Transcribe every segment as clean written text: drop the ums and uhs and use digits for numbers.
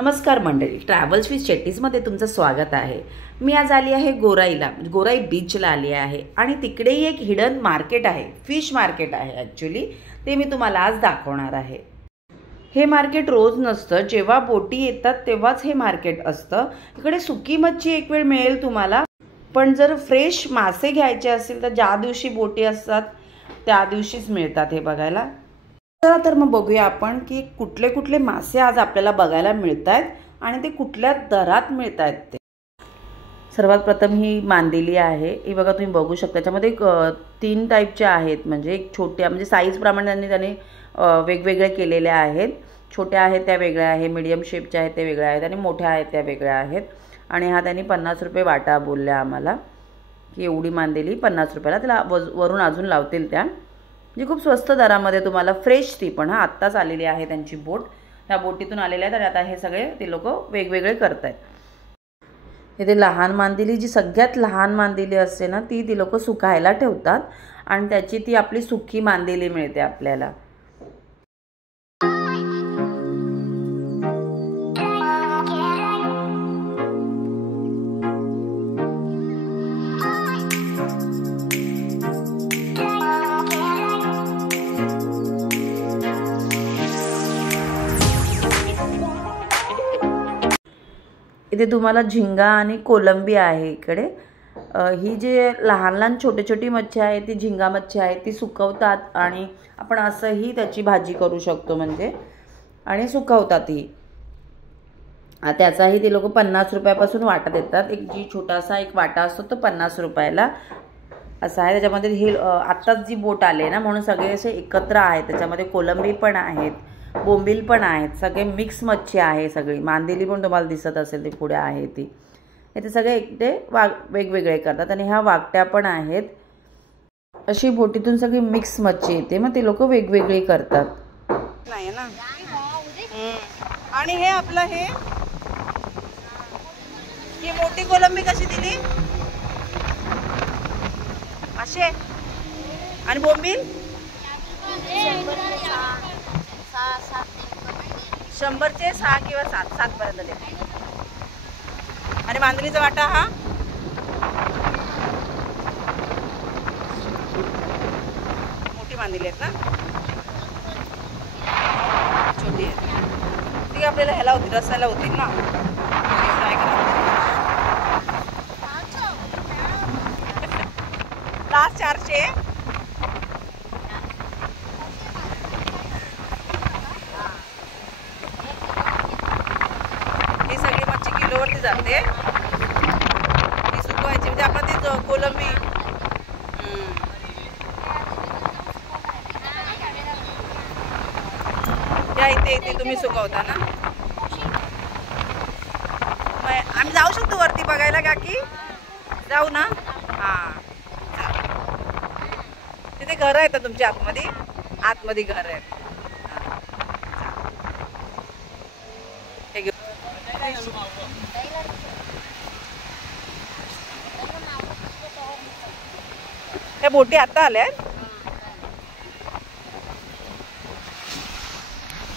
नमस्कार मंडळी, travels with शेट्टीजमध्ये तुमचं स्वागत आहे। मी आज आली आहे गोराईला, गोराई बीचला आली आहे आणि तिकडेही एक हिडन मार्केट आहे, फिश मार्केट आहे ॲक्च्युली। ते मी तुम्हाला आज दाखवणार आहे। हे मार्केट रोज नसतं, जेव्हा बोटी येतात तेव्हाच हे मार्केट असतं। इकडे सुकी मच्छी एक वेळ मिळेल तुम्हाला, पण जर फ्रेश मासे घ्यायचे असेल तर ज्या दिवशी बोटी असतात त्या दिवशीच मिळतात हे बघायला। चला तर मग बघूया आपण की कुठले कुठले मासे आज आपल्याला बघायला मिळतात आणि ते कुठल्या दरात मिळतात ते। सर्वात प्रथम ही मांदेली आहे, ही बघा तुम्ही बघू शकता। त्याच्यामध्ये 3 टाईपचे आहेत, म्हणजे एक छोट्या म्हणजे साईज प्रमाणे त्यांनी वेगवेगळे केलेले आहेत। छोट्या आहेत त्या वेगळ्या आहे, मीडियम शेपच्या आहेत त्या वेगळ्या आहेत आणि मोठ्या आहेत त्या वेगळ्या आहेत। आणि हा त्यांनी 50 रुपये वाटा बोलल्या आम्हाला की एवढी मांदेली 50 रुपयाला, त्याला वरून अजून लावतील त्या, म्हणजे खूप स्वस्त दरामध्ये तुम्हाला फ्रेश ती पण। आत्ताच आलेली आहे त्यांची बोट, ह्या बोटीतून आलेल्या आहेत आणि आता हे सगळे ते लोक वेगवेगळे करत आहेत। इथे लहान मांदेली, जी सगळ्यात लहान मांदेली असते ना ती लोक सुकायला ठेवतात आणि त्याची ती आपली सुकी मांदेली मिळते आपल्याला। इथे तुम्हाला झिंगा आणि कोलंबी आहे इकडे। ही जे लहान लहान छोटी छोटी मच्छी आहे ती झिंगा मच्छी आहे, ती सुकवतात आणि आपण असंही त्याची भाजी करू शकतो म्हणजे, आणि सुकवतात ही। त्याचाही ते लोक 50 रुपयापासून वाटा देतात। एक जी छोटासा एक वाटा असतो तो 50 रुपयाला असा आहे। त्याच्यामध्ये ही आत्ताच जी बोट आले ना म्हणून सगळे असे एकत्र आहेत। त्याच्यामध्ये कोलंबी पण आहेत, बोंबील पण आहेत, सगळे मिक्स मच्छी आहे सगळी। मांदेली पण तुम्हाला दिसत असेल ती पुढे आहे ती। हे ते सगळे एकटे वेगवेगळे करतात आणि ह्या वाकट्या पण आहेत। अशी बोटीतून सगळी मिक्स मच्छी येते, मग ते लोक वेगवेगळी करतात नाही ना। आणि हे आपलं हे ही मोठी कोलंबी कशी दिली? असे आणि बोंबील 100चे 6 किंवा 7 पर्यंत देते। आणि मांदेलीचा वाटा हा मोठी मांदेली आहेत ना, छोटी आहे ती आपल्याला ह्याला होती, रसाला होती ना। लास्ट 400। ही सगळी मच्छी किलोवरती जाते, ती सुकवायची म्हणजे आपण ती कोलंबी त्या इथे तुम्ही सुकवता ना। आम्ही जाऊ शकतो वरती बघायला काकी? जाऊ ना? हां, तिथे घर आहेत तुमच्या आतमध्ये घर आहेत। त्या बोटी आता आल्या आहेत।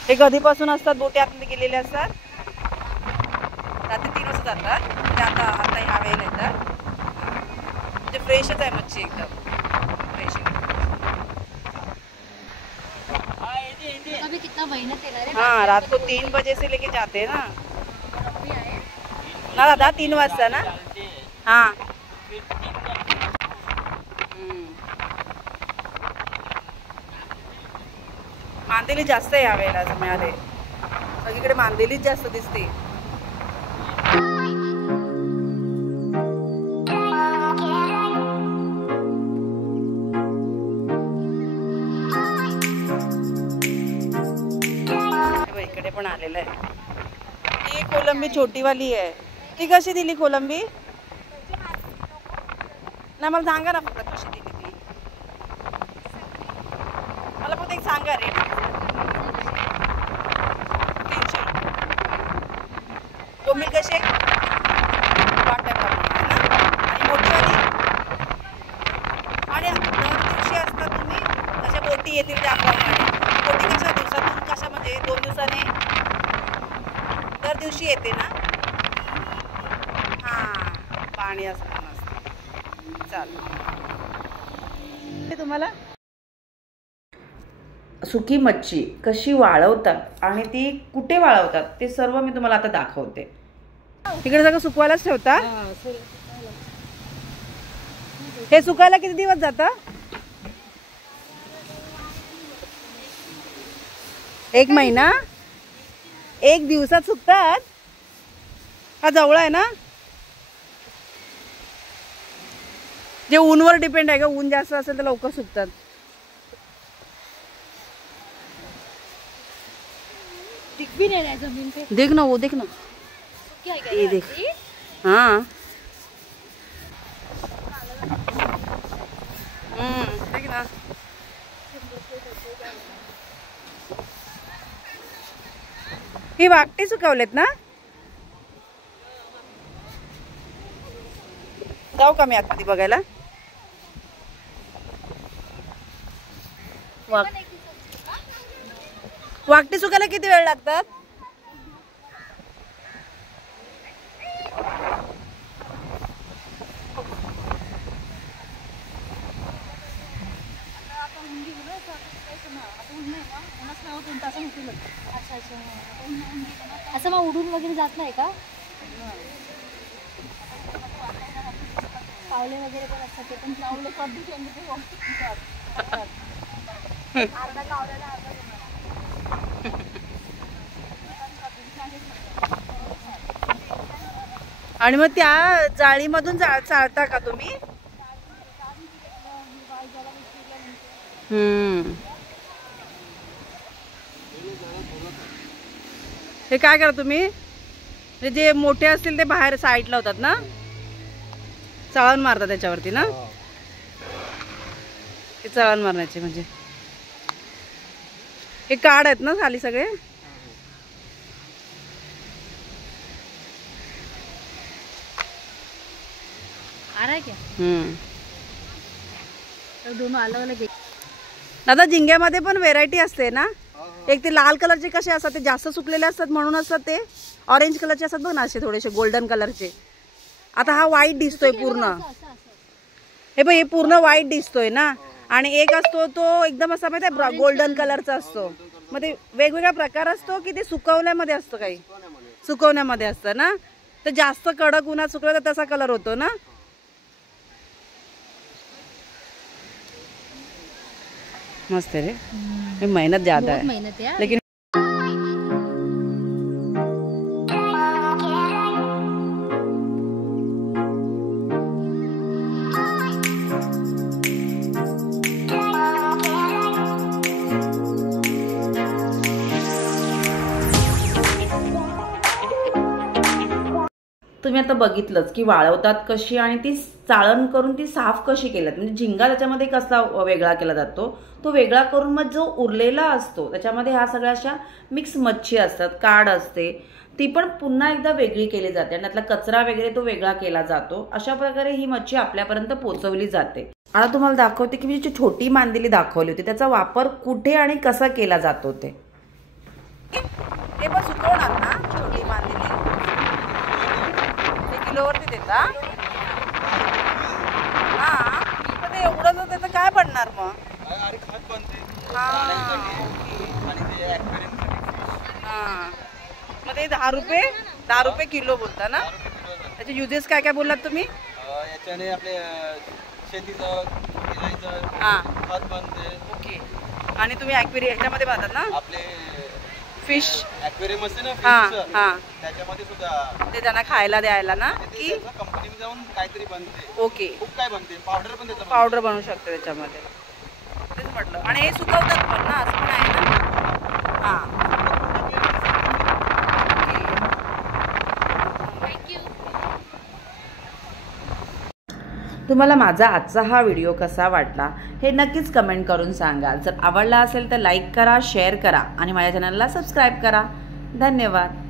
हे कधीपासून असतात बोटी आतमध्ये गेलेल्या असतात? रात्री 3 वाजता जातात, म्हणजे आता ह्या वेळेला येतात। म्हणजे फ्रेशच आहे मच्छी, एकदम फ्रेश आहे। हाँ, रात को 3 बजे से लेके जाते हैं ना दादा, 3 वाजता ना। हाँ, मांदेली जास्त आहे यावेळेला असं मिळाले, सगळीकडे मांदेलीच जास्त दिसते। इकडे पण आलेलं आहे। ही कोलंबी छोटीवाली आहे, ती कशी दिली कोलंबी? ना मला सांगा ना फक्त कशी दिली ती, मला फक्त एक सांगा रेट। 300 रुपये। बोंबील कसे? वाट्याप्रमाणे ना। आणि मोठीवाली? आणि दर दिवशी असतात तुम्ही जशा बोटी येतील त्याप्रमाणे। बोटी कशा दिवसातून कशा म्हणजे 2 दिवसाने? दिवशी येते ना? हां, पाणी असतं मस्त. चालेल. तुम्हाला सुकी मच्छी कशी वाळवतात आणि ती कुठे वाळवतात ते सर्व मी तुम्हाला आता दाखवते. तिकडे सगळं सुकवायलाच ठेवता? हे सुकायला किती दिवस जातं? 1 महिना? 1 दिवसात सुकतात? हा जवळ आहे ना? जे ऊनवर डिपेंड आहे का? ऊन जास्त असेल तर लवकर सुकतात. देख ना, वो देख ना, ये देख. हाँ देख ना. ही वाकटे सुकवलेत ना? जाऊ का मी आतमध्ये बघायला? वाकटे सुकायला किती वेळ लागतात? असं मग उडून वगैरे जात नाही का? पावले वगैरे पण असतात, ते पण पावले आणि मग त्या जाळीमधून चालता का तुम्ही? हे काय करा तुम्ही? जे मोठे असतील ते बाहेर साईडला होतात ना, चाळण मारतात त्याच्यावरती ना? हे चाळण मारण्याचे म्हणजे हे काढ आहेत ना खाली सगळे? आ रहा है क्या? दोनों अलग अलग. दादा झिंग्यामध्ये पण व्हेरायटी असते ना? एक ते लाल कलरचे कसे असतात, ते जास्त सुकलेले असतात म्हणून असतात. ते ऑरेंज कलरचे असतात बघ ना, असे थोडेसे गोल्डन कलरचे. आता हा व्हाईट दिसतोय पूर्ण, हे बघ, हे पूर्ण व्हाईट दिसतोय ना. आणि एक असतो तो एकदम असा माहिती आहे गोल्डन कलरचा असतो. मग ते वेगवेगळा प्रकार असतो की ते सुकवण्यामध्ये असतो? काही सुकवण्यामध्ये असतं ना. तर जास्त कडक उन्हात सुकलं तर तसा कलर होतो ना. मस्त रे, मेहनत ज्यादा है, मेहनत है लेकिन तुम्ही आता बघितलंच की वाळवतात कशी आणि ती चाळण करून ती साफ कशी केल्यात. म्हणजे झिंगा त्याच्यामध्ये कसला वेगळा केला जातो, तो वेगळा करून मग जो उरलेला असतो त्याच्यामध्ये ह्या सगळ्या अशा मिक्स मच्छी असतात, काड असते, ती पण पुन्हा एकदा वेगळी केली जाते आणि त्यातला कचरा वगैरे तो वेगळा केला जातो. अशा प्रकारे ही मच्छी आपल्यापर्यंत पोहोचवली जाते. आता तुम्हाला दाखवते की मी जी छोटी मांदेली दाखवली होती त्याचा वापर कुठे आणि कसा केला जातो ते. हे पण सुकवणार ना छोटी मांदेली? किलोवरती देता? हा, पण एवढं तर त्याचं काय बनणार मग? मग ते 10 रुपये किलो बोलता ना? त्याचे युजेस काय काय बोललात तुम्ही? याच्याने आपले शेतीचं खत बनते. ओके. आणि तुम्ही ह्याच्यामध्ये बनतात ना आपले फिश ॲक्वेरियम असते ना, त्याच्यामध्ये सुद्धा ते त्यांना खायला द्यायला ना, की कंपनीमध्ये जाऊन काहीतरी बनते. ओके. खूप काय बनते, पावडर पण त्याचं पावडर बनवू शकते त्याच्यामध्ये. तेच म्हटलं. आणि हे सुकवतात पण ना, असं पण आहे ना? हां. तुम्हाला माझा आजचा हा व्हिडिओ कसा वाटला हे नक्कीच कमेंट करून सांगा. जर आवडला असेल तर लाईक करा, शेअर करा आणि माझ्या चॅनलला सबस्क्राईब करा. धन्यवाद.